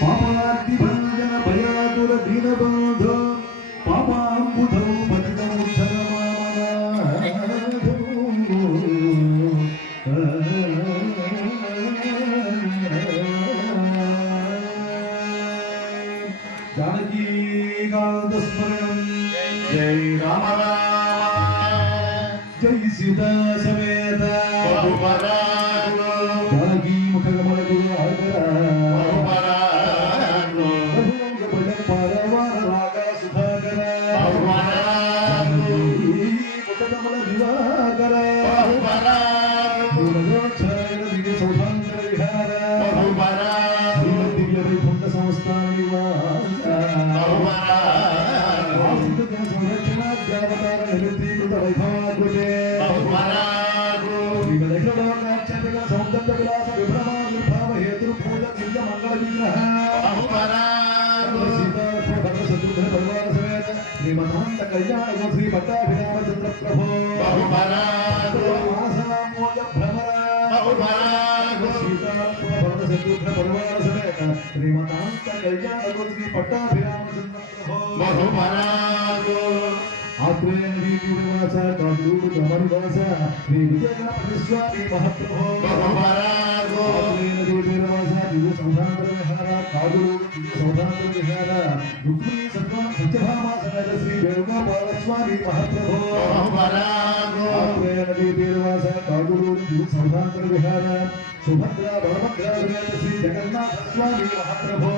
పాపాగ్నిభంజన భయాతుర దీనబంధో పాపాంబుధౌ జానకీకాంతస్మరణం జై రామ జై సీతా నివృత్తీకృత వైభవాకృతే శ్రీమదగ్రలోకాక్షతగా సౌందర్య విలాస విభ్రమ నిర్భావ హేతు పూజ దివ్య మంగళ విగ్రహ పరివార సమేత శ్రీమన్మంత కళ్యాణ శ్రీ పట్టాభిరామచంద్ర ప్రభో వాసామోజ భ్రమర భద్ర శత్రుఘ్న పరివార సమేత శ్రీమన్మంత కళ్యాణ శ్రీ పట్టాభిరామచంద్ర ప్రభో ఆత్రేయ వీరువాస కాదుడు కమరుదాస శ్రీ విజయగణపతి స్వామి మహాప్రభో ఆత్రేయ వీరువాస దివ్య సౌధాంతర విహార కాదుడు సౌధాంతర విహార రుక్మిణీ సత్వ సత్యభామా సమేత శ్రీ వేణుగోపాల స్వామి మహాప్రభో ఆత్రేయ వీరువాస కాదుడు దివ్య సౌధాంతర విహార సుభద్ర బలభద్ర సమేత శ్రీ జగన్నాథ స్వామి మహాప్రభో.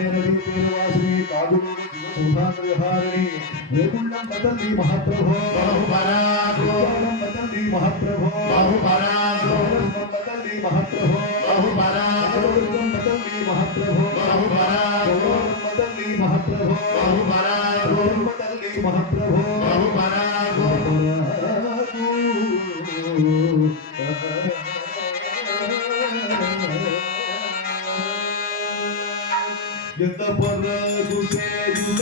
महाप्रभारी वेदुल्लं वदन्ति महाप्रभो बहुपरागो वदन्ति महाप्रभो बहुपरागो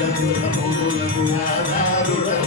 అజసురమునులకు